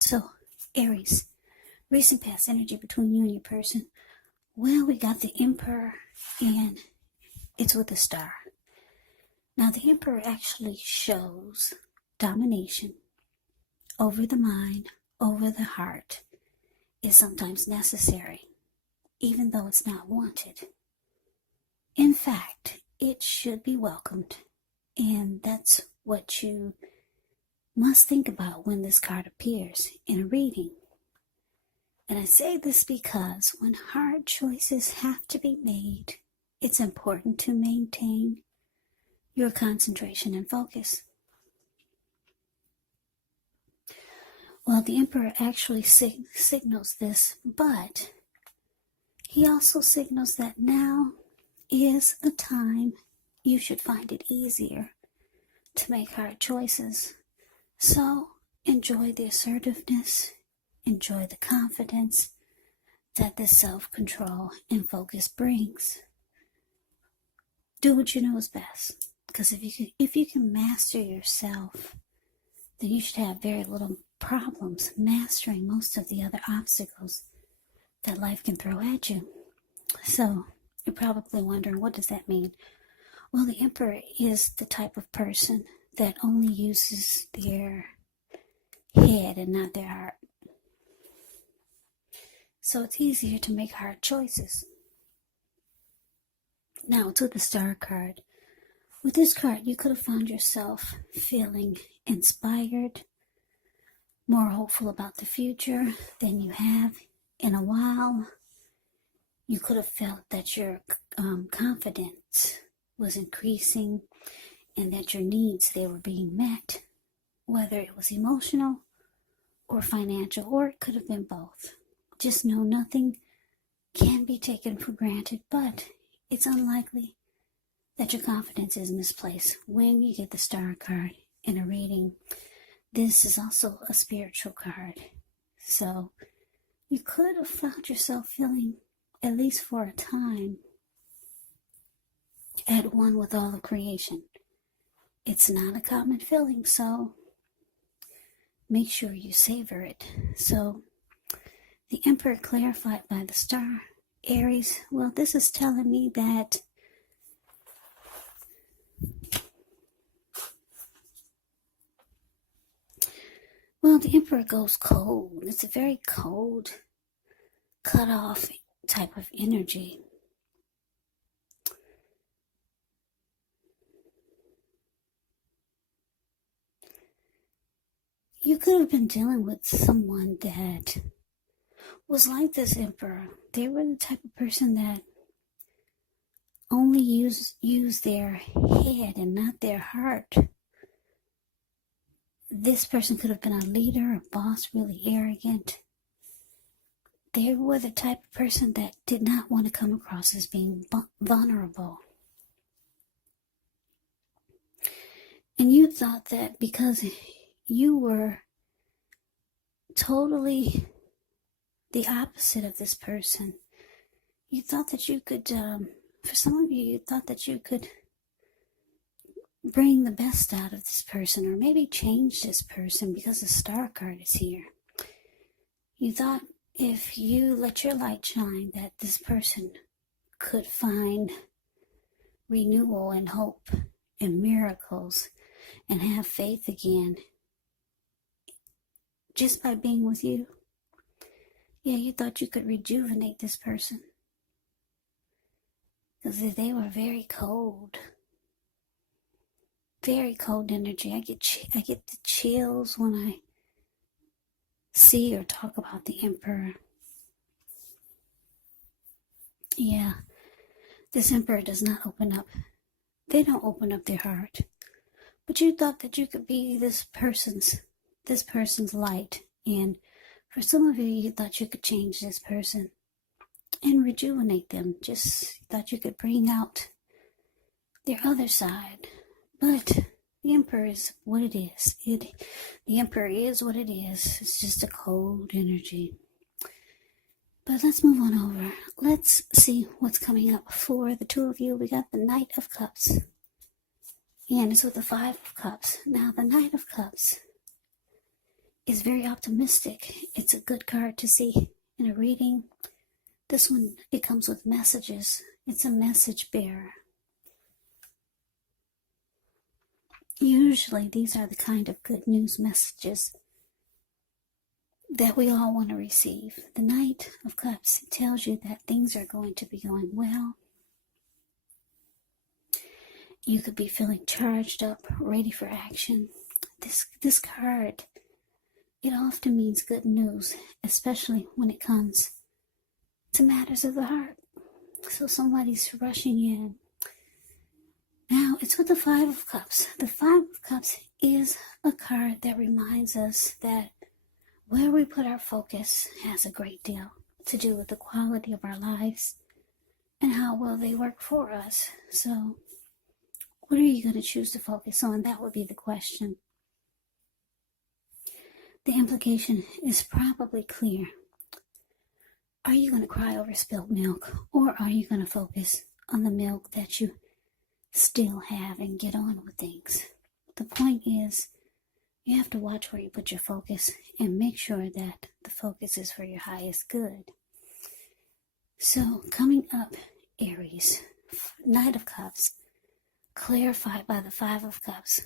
So, Aries, recent past energy between you and your person. Well, we got the Emperor, and it's with a star. Now, the Emperor actually shows domination over the mind, over the heart, is sometimes necessary, even though it's not wanted. In fact, it should be welcomed, and that's what you must think about when this card appears in a reading. And I say this because when hard choices have to be made, it's important to maintain your concentration and focus. Well, the Emperor actually signals this, but he also signals that now is a time you should find it easier to make hard choices. So enjoy the assertiveness, enjoy the confidence that this self-control and focus brings. Do what you know is best, because if you can master yourself, then you should have very little problems mastering most of the other obstacles that life can throw at you. So you're probably wondering, what does that mean? Well, the Emperor is the type of person that only uses their head and not their heart. So it's easier to make hard choices. Now, it's with the Star card. With this card, you could have found yourself feeling inspired, more hopeful about the future than you have in a while. You could have felt that your confidence was increasing and that your needs, they were being met, whether it was emotional or financial, or it could have been both. Just know nothing can be taken for granted, but it's unlikely that your confidence is misplaced when you get the Star card in a reading. This is also a spiritual card. So you could have found yourself feeling, at least for a time, at one with all of creation. It's not a common feeling, so make sure you savor it. So the Emperor clarified by the Star, Aries, well, this is telling me that the Emperor goes cold. It's a very cold, cut off type of energy. You could have been dealing with someone that was like this Emperor. They were the type of person that only use their head and not their heart. This person could have been a leader, a boss, really arrogant. They were the type of person that did not want to come across as being vulnerable. And you thought that because you were totally the opposite of this person, you thought that you could, for some of you thought that you could bring the best out of this person, or maybe change this person because the Star card is here. You thought if you let your light shine that this person could find renewal and hope and miracles and have faith again just by being with you. Yeah, you thought you could rejuvenate this person because they were very cold energy. I get the chills when I see or talk about the Emperor. Yeah, this Emperor does not open up. They don't open up their heart. But you thought that you could be this person's light. And for some of you, you thought you could change this person and rejuvenate them. Just thought you could bring out their other side. But the Emperor is what it is. The Emperor is what it is. It's just a cold energy. But let's move on over. Let's see what's coming up for the two of you. We got the Knight of Cups. And it's with the Five of Cups. Now, the Knight of Cups is very optimistic. It's a good card to see in a reading. This one, it comes with messages. It's a message bearer. Usually these are the kind of good news messages that we all want to receive. The Knight of Cups tells you that things are going to be going well. You could be feeling charged up, ready for action. This card, it often means good news, especially when it comes to matters of the heart. So somebody's rushing in. Now, it's with the Five of Cups. The Five of Cups is a card that reminds us that where we put our focus has a great deal to do with the quality of our lives and how well they work for us. So, what are you going to choose to focus on? That would be the question. The implication is probably clear. Are you going to cry over spilled milk, or are you going to focus on the milk that you still have and get on with things? The point is, you have to watch where you put your focus and make sure that the focus is for your highest good. So, coming up, Aries, Knight of Cups, clarified by the Five of Cups.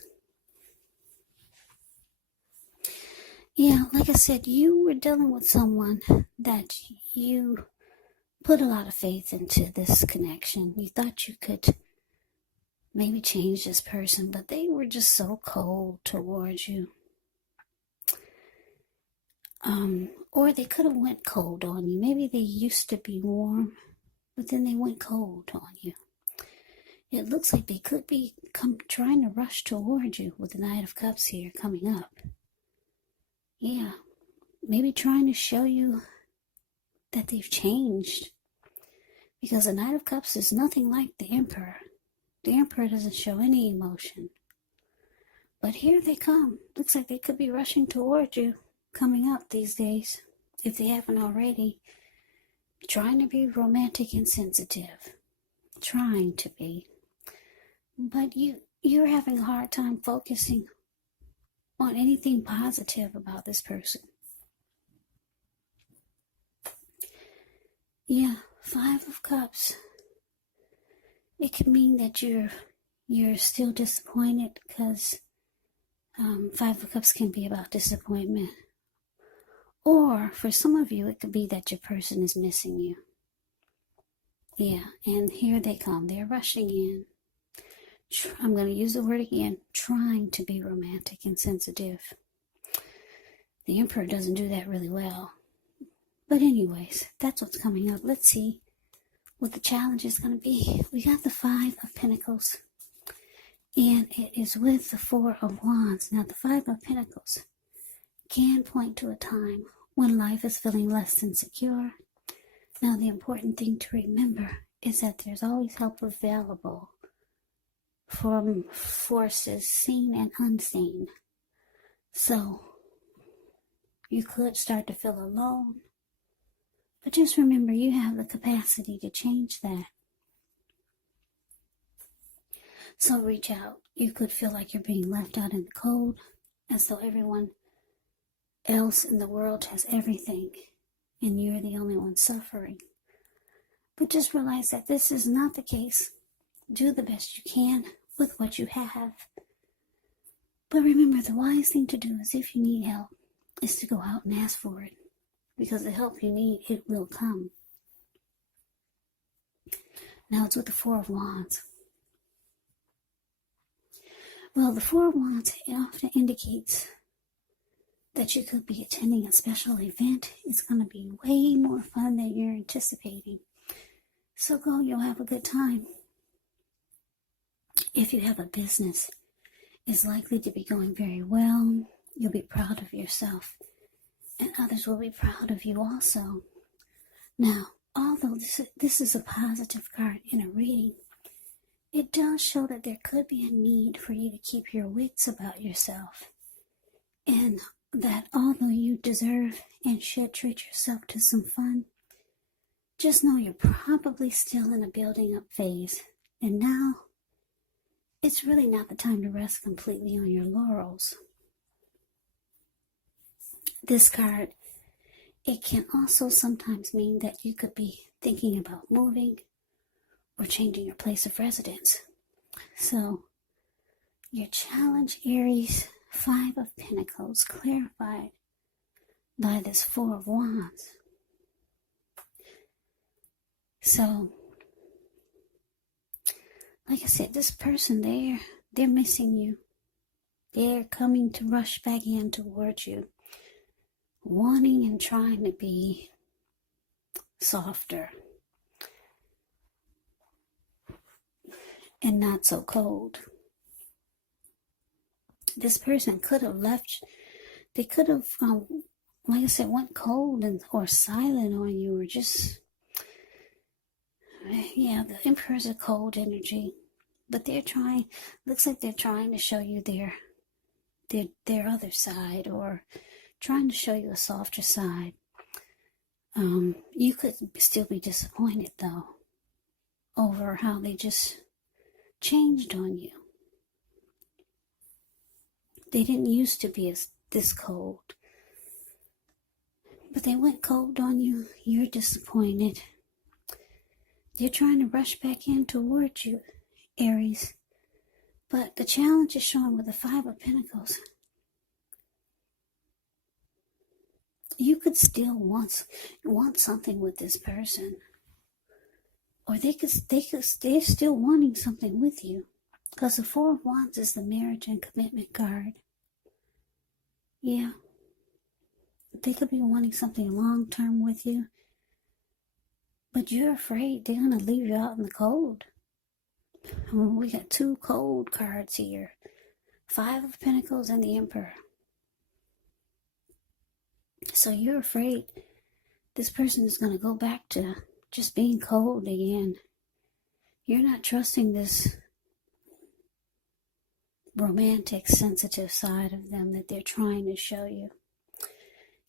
Yeah, like I said, you were dealing with someone that you put a lot of faith into this connection. You thought you could maybe change this person, but they were just so cold towards you. Or they could have went cold on you. Maybe they used to be warm, but then they went cold on you. It looks like they could be trying to rush towards you with the Knight of Cups here coming up. Yeah, maybe trying to show you that they've changed. Because the Knight of Cups is nothing like the Emperor. The Emperor doesn't show any emotion. But here they come. Looks like they could be rushing towards you coming up these days, if they haven't already. Trying to be romantic and sensitive. Trying to be. But you're having a hard time focusing on anything positive about this person. Yeah, Five of Cups. It can mean that you're still disappointed because Five of Cups can be about disappointment. Or for some of you, it could be that your person is missing you. Yeah, and here they come. They're rushing in. I'm going to use the word again, trying to be romantic and sensitive. The Emperor doesn't do that really well. But anyways, that's what's coming up. Let's see what the challenge is going to be. We got the Five of Pentacles. And it is with the Four of Wands. Now, the Five of Pentacles can point to a time when life is feeling less than secure. Now, the important thing to remember is that there's always help available from forces seen and unseen. So, you could start to feel alone. But just remember, you have the capacity to change that. So reach out. You could feel like you're being left out in the cold, as though everyone else in the world has everything, and you're the only one suffering. But just realize that this is not the case. Do the best you can with what you have. But remember, the wise thing to do is, if you need help, is to go out and ask for it. Because the help you need, it will come. Now it's with the Four of Wands. Well, the Four of Wands, it often indicates that you could be attending a special event. It's going to be way more fun than you're anticipating. So go, you'll have a good time. If you have a business, it's likely to be going very well. You'll be proud of yourself. And others will be proud of you also. Now, although this is a positive card in a reading, it does show that there could be a need for you to keep your wits about yourself. And that although you deserve and should treat yourself to some fun, just know you're probably still in a building up phase. And now, it's really not the time to rest completely on your laurels. this card, it can also sometimes mean that you could be thinking about moving or changing your place of residence. So, your challenge, Aries, Five of Pentacles, clarified by this Four of Wands. So, like I said, this person, they're missing you. They're coming to rush back in towards you, wanting and trying to be softer and not so cold. This person could have left. They could have, like I said, went cold or silent on you, or just, yeah, the Emperor's a cold energy, but they're trying. Looks like they're trying to show you their other side, or trying to show you a softer side. You could still be disappointed though over how they just changed on you. They didn't used to be this cold, but they went cold on you. You're disappointed. They're trying to rush back in towards you, Aries. But the challenge is shown with the Five of Pentacles. You could still want something with this person, or they're still wanting something with you, because the Four of Wands is the marriage and commitment card. Yeah, they could be wanting something long term with you, but you're afraid they're gonna leave you out in the cold. We got two cold cards here: Five of Pentacles and the Emperor. So you're afraid this person is going to go back to just being cold again. You're not trusting this romantic, sensitive side of them that they're trying to show you.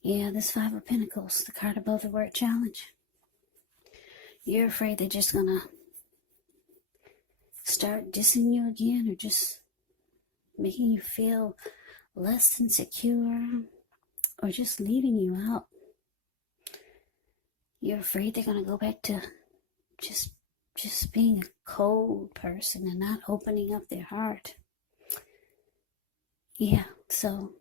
Yeah, this Five of Pentacles, the card above the word challenge. You're afraid they're just going to start dissing you again, or just making you feel less insecure, or just leaving you out. You're afraid they're going to go back to just being a cold person and not opening up their heart. Yeah, so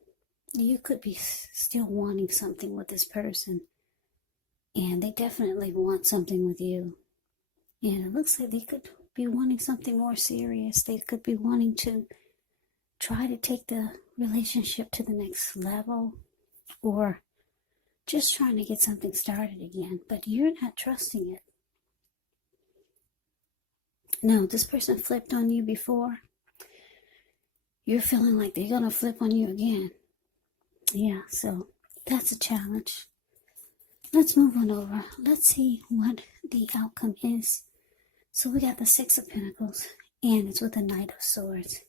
you could be still wanting something with this person, and they definitely want something with you. And it looks like they could be wanting something more serious. They could be wanting to try to take the relationship to the next level, or just trying to get something started again, but you're not trusting it. No, this person flipped on you before. You're feeling like they're going to flip on you again. Yeah, so that's a challenge. Let's move on over. Let's see what the outcome is. So we got the Six of Pentacles, and it's with the Knight of Swords.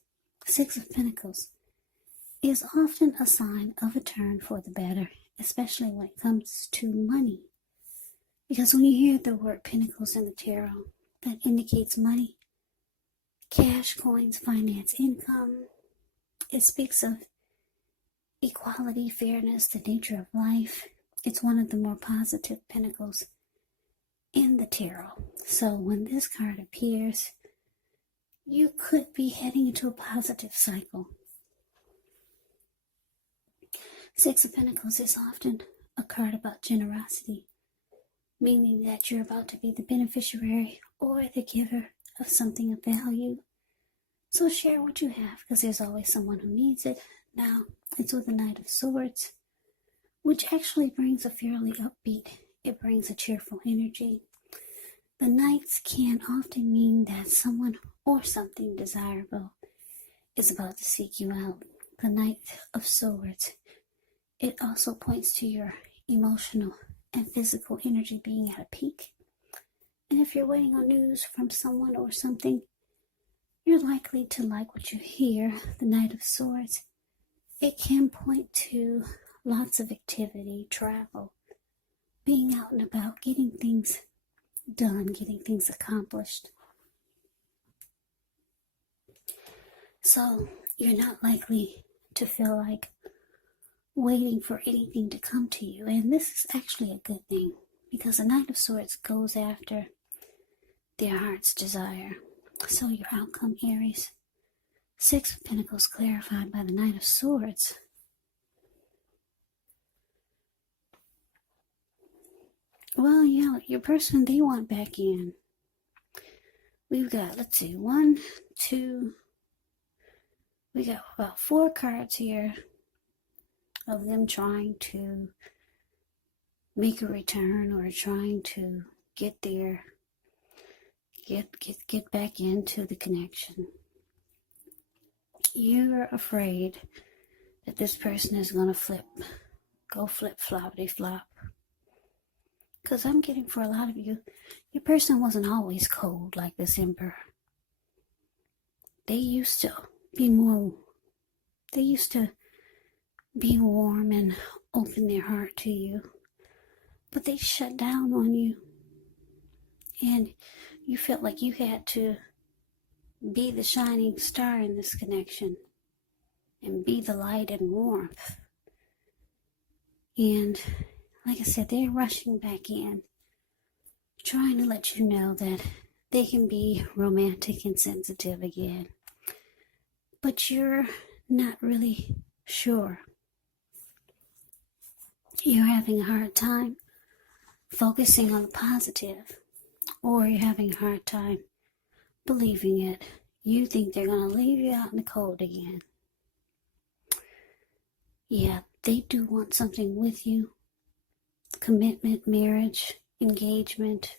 Six of Pentacles is often a sign of a turn for the better, especially when it comes to money. Because when you hear the word Pentacles in the tarot, that indicates money, cash, coins, finance, income. It speaks of equality, fairness, the nature of life. It's one of the more positive pentacles in the tarot. So when this card appears, you could be heading into a positive cycle. Six of Pentacles is often a card about generosity, meaning that you're about to be the beneficiary or the giver of something of value. So share what you have, because there's always someone who needs it. Now, it's with the Knight of Swords, which actually brings a fairly upbeat, it brings a cheerful energy. The Knights can often mean that someone or something desirable is about to seek you out. The Knight of Swords, it also points to your emotional and physical energy being at a peak. And if you're waiting on news from someone or something, you're likely to like what you hear. The Knight of Swords, it can point to lots of activity, travel, being out and about, getting things done, getting things accomplished. So you're not likely to feel like waiting for anything to come to you. And this is actually a good thing, because the Knight of Swords goes after their heart's desire. So your outcome, Aries. Six of Pentacles clarified by the Knight of Swords. Well, yeah, your person, they want back in. We've got, let's see, 1, 2, we got about 4 cards here of them trying to make a return or trying to get there, get back into the connection. You're afraid that this person is going to go floppity flop. Because I'm getting, for a lot of you, your person wasn't always cold like this Emperor. They used to be warm and open their heart to you. But they shut down on you. And you felt like you had to be the shining star in this connection and be the light and warmth. And like I said, they're rushing back in, trying to let you know that they can be romantic and sensitive again. But you're not really sure. You're having a hard time focusing on the positive, or you're having a hard time believing it. You think they're going to leave you out in the cold again. Yeah, they do want something with you. Commitment, marriage, engagement.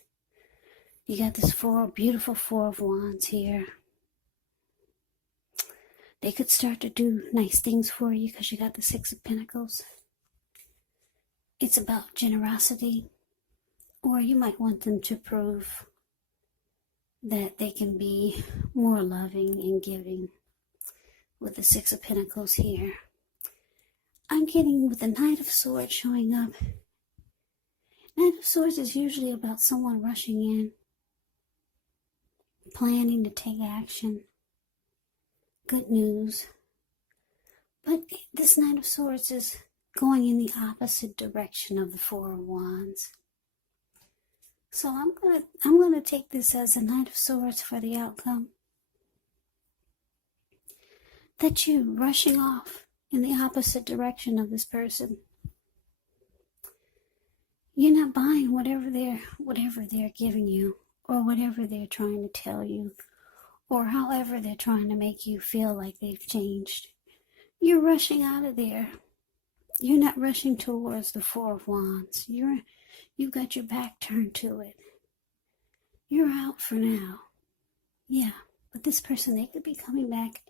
You got this beautiful Four of Wands here. They could start to do nice things for you because you got the Six of Pentacles. It's about generosity. Or you might want them to prove that they can be more loving and giving with the Six of Pentacles here. I'm getting with the Knight of Swords showing up. Knight of Swords is usually about someone rushing in, planning to take action, good news. But this Knight of Swords is going in the opposite direction of the Four of Wands. So I'm gonna take this as a Knight of Swords for the outcome. That you rushing off in the opposite direction of this person. You're not buying whatever they're giving you, or whatever they're trying to tell you, or however they're trying to make you feel like they've changed. You're rushing out of there. You're not rushing towards the Four of Wands. You've got your back turned to it. You're out for now. Yeah, but this person, they could be coming back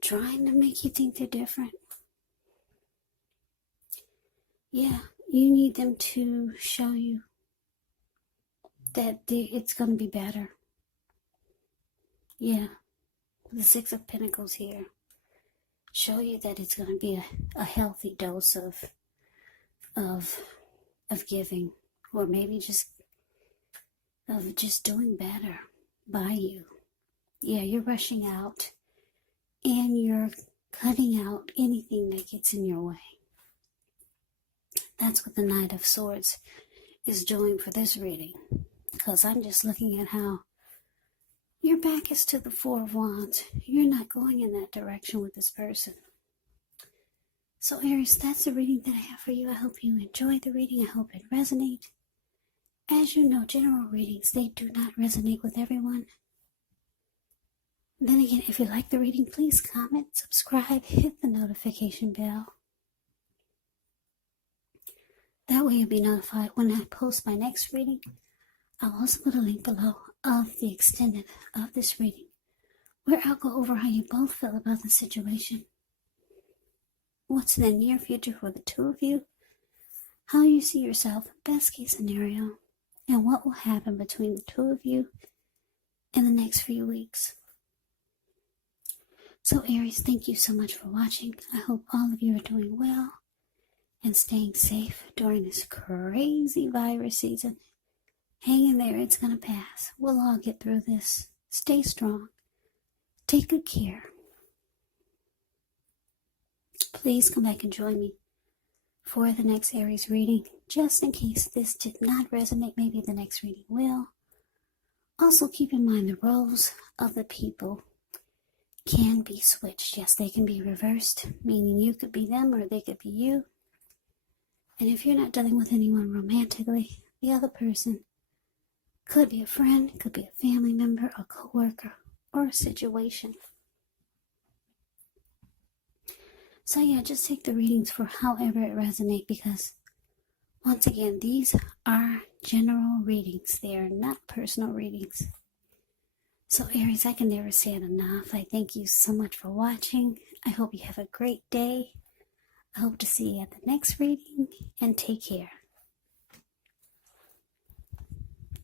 trying to make you think they're different. Yeah, you need them to show you that it's going to be better. Yeah, the Six of Pentacles here. Show you that it's going to be a healthy dose of giving, or maybe just doing better by you. Yeah, you're rushing out and you're cutting out anything that gets in your way. That's what the Knight of Swords is doing for this reading, because I'm just looking at how your back is to the Four of Wands. You're not going in that direction with this person. So Aries, that's the reading that I have for you. I hope you enjoyed the reading. I hope it resonates. As you know, general readings, they do not resonate with everyone. Then again, if you like the reading, please comment, subscribe, hit the notification bell. That way you'll be notified when I post my next reading. I'll also put a link below of the extended of this reading, where I'll go over how you both feel about the situation. What's in the near future for the two of you, how you see yourself, best case scenario, and what will happen between the two of you in the next few weeks. So Aries, thank you so much for watching. I hope all of you are doing well and staying safe during this crazy virus season. Hang in there, it's going to pass. We'll all get through this. Stay strong. Take good care. please come back and join me for the next Aries reading. Just in case this did not resonate, maybe the next reading will. Also keep in mind the roles of the people can be switched. Yes, they can be reversed, meaning you could be them or they could be you. And if you're not dealing with anyone romantically, the other person could be a friend, could be a family member, a co-worker, or a situation. So yeah, just take the readings for however it resonates, because once again, these are general readings. They are not personal readings. So Aries, I can never say it enough. I thank you so much for watching. I hope you have a great day. I hope to see you at the next reading, and take care.